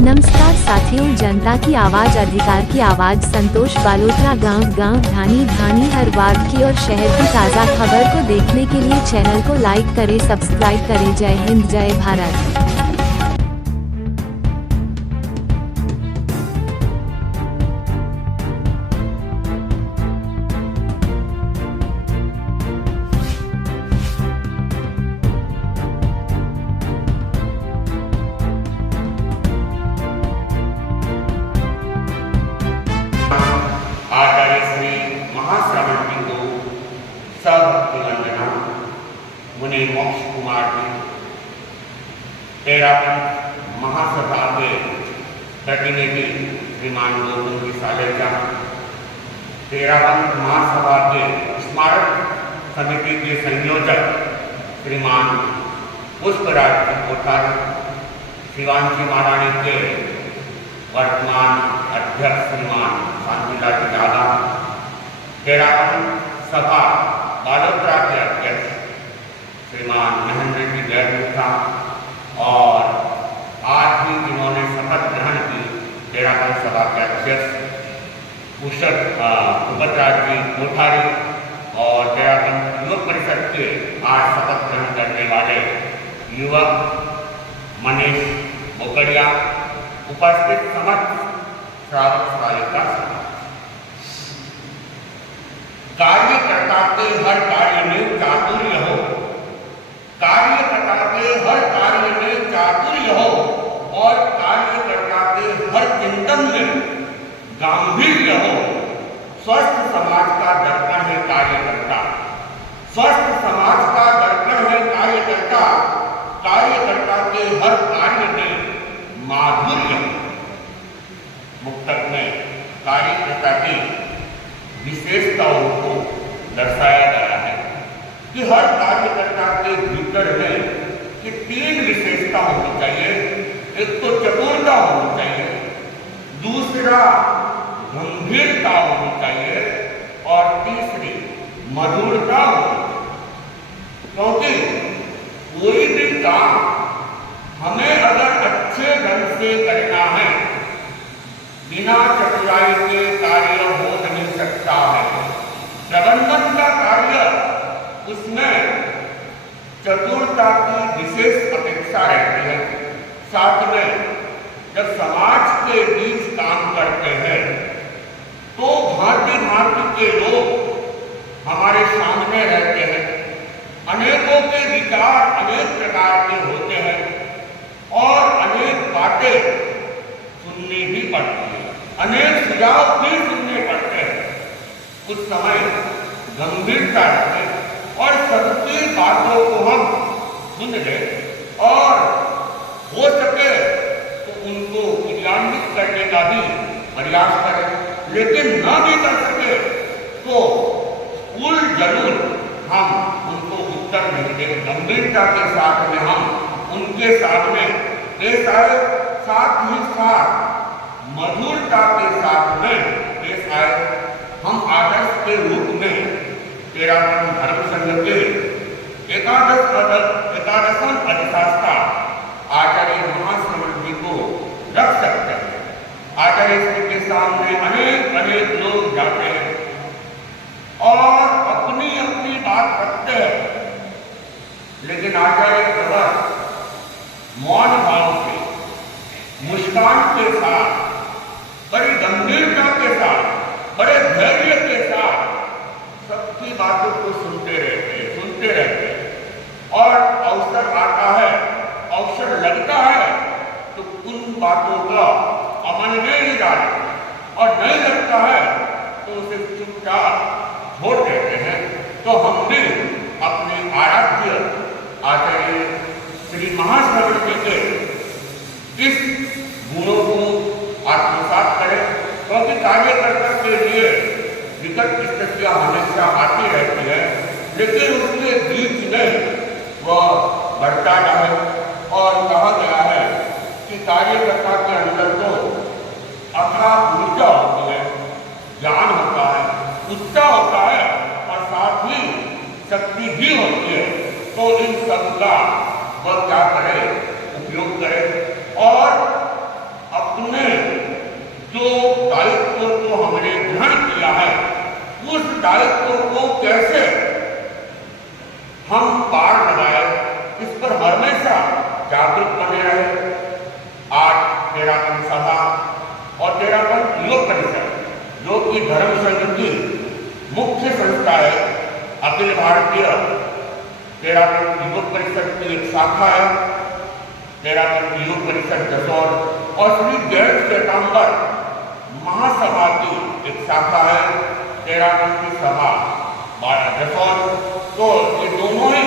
नमस्कार साथियों, जनता की आवाज अधिकार की आवाज। संतोष बालोत्रा गांव धानी हर वार्ड की और शहर की ताज़ा खबर को देखने के लिए चैनल को लाइक करें, सब्सक्राइब करें। जय हिंद, जय भारत। आचार्य श्री महाश्रवण बिंदु सभक्ति वंदना मुनि मोक्ष कुमार जी तेरापंथ महासभा के प्रतिनिधि श्रीमान गौतम जी सालेजा, तेरापंथ महासभा के स्मारक समिति के संयोजक श्रीमान पुष्पराज जी कोठारी, शिवांशी महारानी के वर्तमान अध्यक्ष श्रीमान शांतिलाल जी दादा, तेरापंथ सभा बालोत्रा के अध्यक्ष श्रीमान महेंद्र जी जयगुप्ता और आज ही जिन्होंने शपथ ग्रहण की तेरापंथ सभा के अध्यक्ष सुभद्राज जी कोठारी और तेरापंथ युवक परिषद के आज शपथ ग्रहण करने वाले युवक मनीष बोकड़िया, उपस्थित समस्त श्रावक श्राविका, कार्यकर्ता के हर कार्य में चातुर्य हो, कार्यकर्ता के हर कार्य में चातुर्य हो और कार्यकर्ता के हर चिंतन में गांभीर्य हो। स्वस्थ समाज का दर्पण है कार्यकर्ता, स्वस्थ समाज का दर्पण है कार्यकर्ता, कार्यकर्ता के हर कार्य में माधुर्य। मुक्तक में कार्यकर्ता की विशेषताओं को दर्शाया गया है कि हर कार्यकर्ता के भीतर में कि 3 विशेषता होनी चाहिए। एक तो चतुरता होनी चाहिए, दूसरा गंभीरता होनी चाहिए और तीसरी मधुरता होनी चाहिए। क्योंकि कोई भी काम हमें अगर अच्छे ढंग से करना है, बिना चतुराई के कार्य हो नहीं सकता है। प्रबंधन का कार्य, उसमें चतुरता की विशेष अपेक्षा रहती है। साथ में जब समाज के बीच काम करते हैं तो भांति भांति के लोग हमारे सामने रहते हैं। अनेकों के विचार अनेक प्रकार के होते हैं और अनेक बातें सुननी भी पड़ती है, अनेक सुझाव भी सुनने पड़ते हैं। उस समय गंभीरता रखें और सबकी बातों को हम सुन लें और हो सके तो उनको क्रियान्वित करने का भी प्रयास करें। लेकिन न भी कर सके तो कुल जरूर हम उनको उत्तर नहीं दें। गंभीरता के साथ में हम उनके सामने पेश आए, साथ ही साथ मधुरता के साथ में पेश आए। हम आदर्श के रूप में तेरापंथ धर्म संघ के एकादशम अधिष्ठाता आचार्य महाश्रवण जी को रख सकते हैं। आचार्य श्री के सामने अनेक लोग जाते हैं और अपनी अपनी बात रखते हैं, लेकिन आचार्य प्रवर मौन भाव से, मुस्कान के साथ, बड़ी गंभीरता के साथ, बड़े धैर्य के साथ सबकी बातों को सुनते रहते हैं और अवसर आता है, अवसर लगता है तो उन बातों का अमल में ही डालते और नहीं लगता है तो उसे चुपचाप छोड़ देते हैं। तो हमने अपने आराध्य आचार्य श्री महाश्रवण जी के इस गुणों को आत्मसात करें, क्योंकि कार्यकर्ता के लिए विकट स्थितियां हमेशा आती रहती है, लेकिन उसके बीच में वह बढ़ता है। और कहा गया है कि कार्यकर्ता के अंदर तो अथाह ऊर्जा होती है, ज्ञान होता है, उत्साह होता है और साथ ही शक्ति भी होती है। तो इन सब का वह क्या करे, उपयोग करे और दायित्व को कैसे हम पार लगाए, इस पर हमेशा जागरूक बने रहे। आज तेरापन सभा और तेरापन युवक परिषद, जो कि धर्म संघ की मुख्य संस्था है, अखिल भारतीय तेरापन युवक परिषद की एक शाखा है, तेरापन युवक परिषद जसौर, और श्री जैन श्वेतांबर महासभा की एक शाखा है, तेरापन की सभा जसौर। तो ये दोनों ही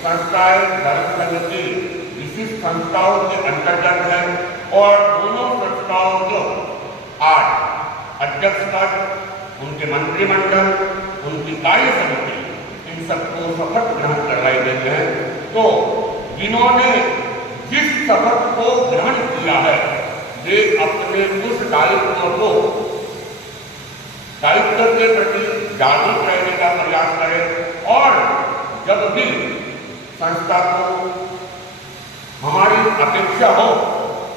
संस्थाएं धर्म संघ की विशिष्ट संस्थाओं के अंतर्गत है, और दोनों संस्थाओं को आज अध्यक्ष पद, उनके मंत्रिमंडल, उनकी कार्य समिति, इन सबको शपथ ग्रहण करवाई गई है। तो जिन्होंने जिस शपथ को ग्रहण किया है, वे अपने उस दायित्व के प्रति जागरूक रहने का प्रयास करें, और जब भी संस्था को हमारी अपेक्षा हो,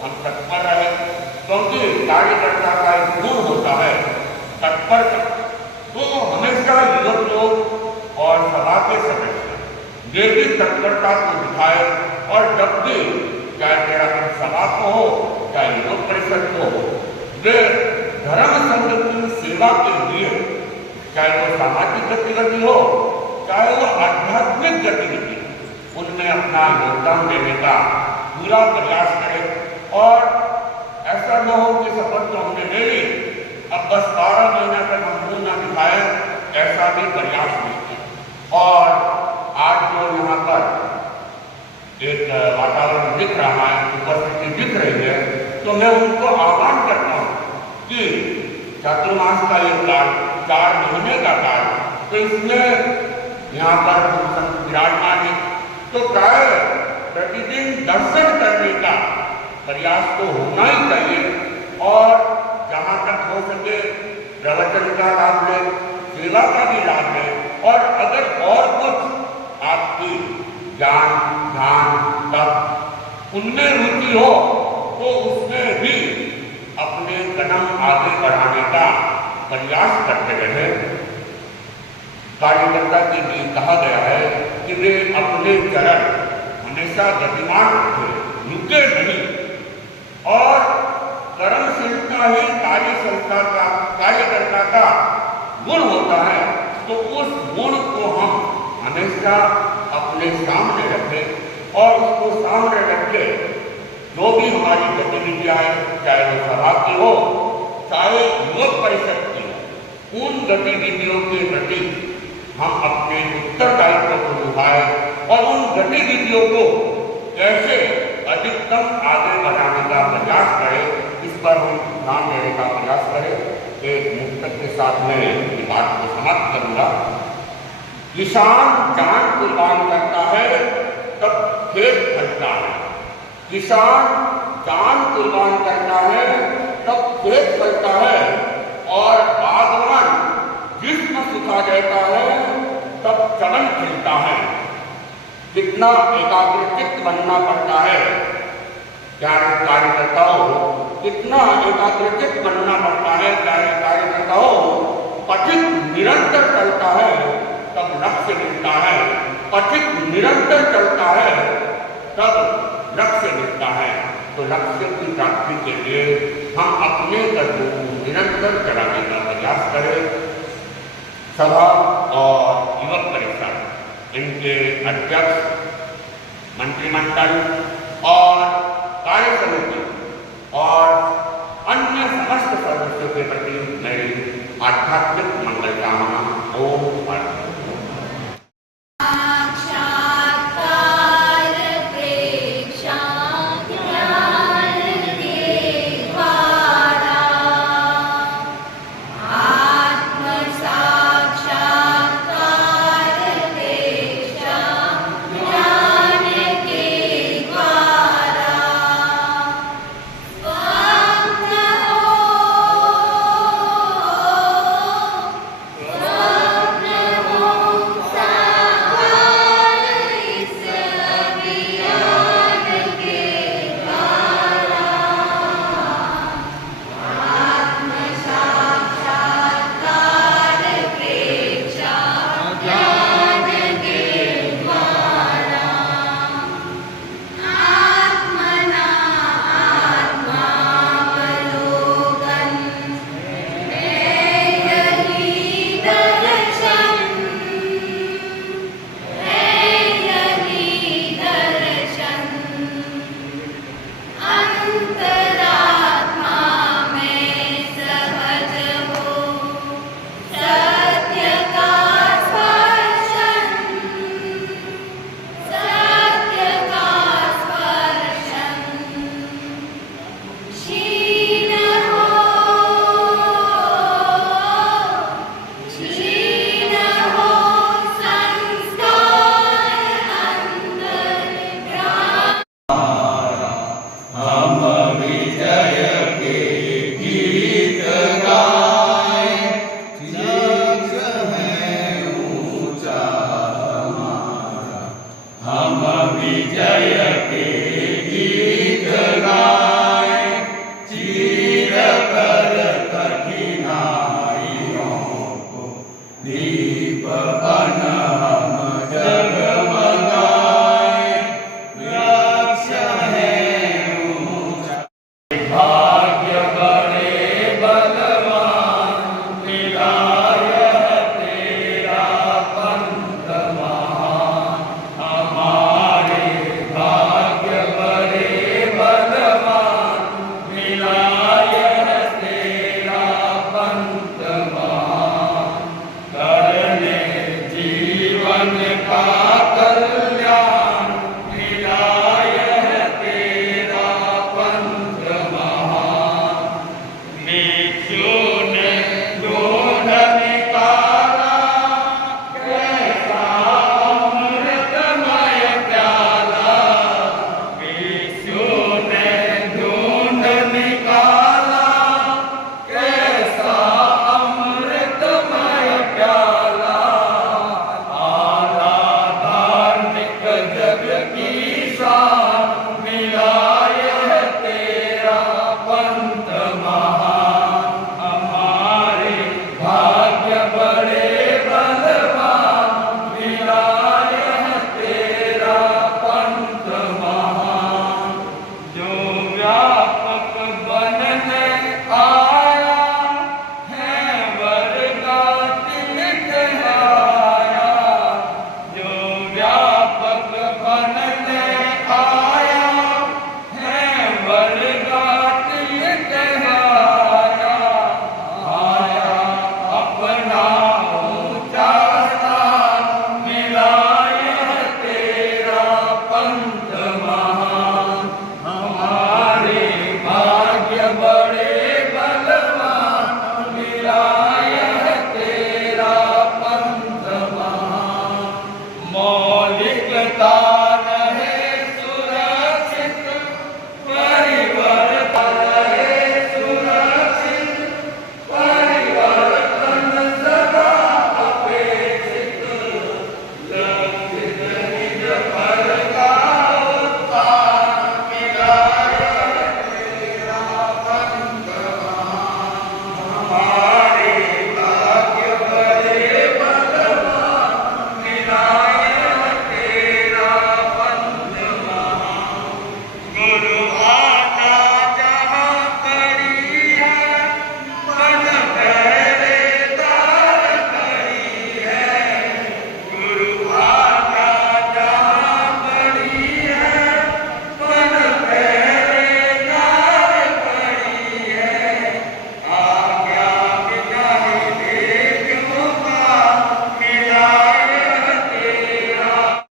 हम तत्पर रहे, क्योंकि कार्यकर्ता का एक गुण होता है तत्पर। तो हमेशा युवक लोग और सभा के सदस्य ये भी तत्परता को दिखाए, और जब भी चाहे तेरापन सभा को हो, चाहे युवक परिषद को हो, वे धर्म संघ की सेवा के लिए, चाहे वो सामाजिक गतिविधि हो, चाहे वो आध्यात्मिक गतिविधि, उनमें अपना योगदान देने का पूरा प्रयास करें। और ऐसा न हो कि शपथ तो हमने ले ली, अब बस 12 महीना तक हम मुंह न दिखाए, ऐसा भी प्रयास नहीं किया। और आज जो यहाँ पर एक वातावरण दिख रहा है, उपस्थिति दिख रही है, तो मैं उनको आह्वान करता हूँ कि चातुर्मास का ये काल, 4 महीने का काल, तो इसमें यहाँ पर विराजमान है, तो प्राय प्रतिदिन दर्शन करने का प्रयास तो होना ही चाहिए, और जहाँ तक हो सके प्रवचन का लाभ लें, सेवा का भी लाभ लें, और अगर और कुछ आपकी ज्ञान, ध्यान, तप उनमें रुचि हो, तो उसमें भी अपने कदम आगे बढ़ाने का प्रयास करते रहे। कार्यकर्ता के लिए कहा गया है कि वे अपने चरण हमेशा गतिमान रखें, रुके नहीं, और कर्मशीलता ही कार्यकर्ता का गुण होता है। तो उस गुण को हम हमेशा अपने सामने रखें, और उसको सामने रखे जो भी हमारी गतिविधियां हैं, चाहे वो सभा की हो, चाहे युवक परिषद की हो, उन गतिविधियों के प्रति हम अपने उत्तरदायित्व को निभाएं, और उन गतिविधियों को कैसे अधिकतम आगे बढ़ाने का प्रयास करें, इस पर हम ध्यान देने का प्रयास करें। एक मुक्तक के साथ में ये बात को समाप्त करूंगा। किसान जान कुर्बान करता है तब खेत फलता है, किसान जान कुर्बान करता है तब खेत फलता है, और बागवान जिस्म सुखा देता है तब चमन खिलता है। कितना एकाग्रचित्त बनना पड़ता है कार्यकर्ताओं, कितना एकाग्रचित्त बनना पड़ता है कार्यकर्ताओं। पथिक निरंतर चलता है तब लक्ष्य मिलता है, पथिक निरंतर चलता है तब लक्ष्य मिलता है। तो लक्ष्य की प्राप्ति के लिए हम अपने कदमों को निरंतर चलाने का प्रयास करें। सभा और युवक परिषद, इनके अध्यक्ष, मंत्रिमंडल और कार्य समिति और अन्य समस्त सदस्यों के प्रति मेरी आध्यात्मिक मंगल कामना। ओम शांति। हम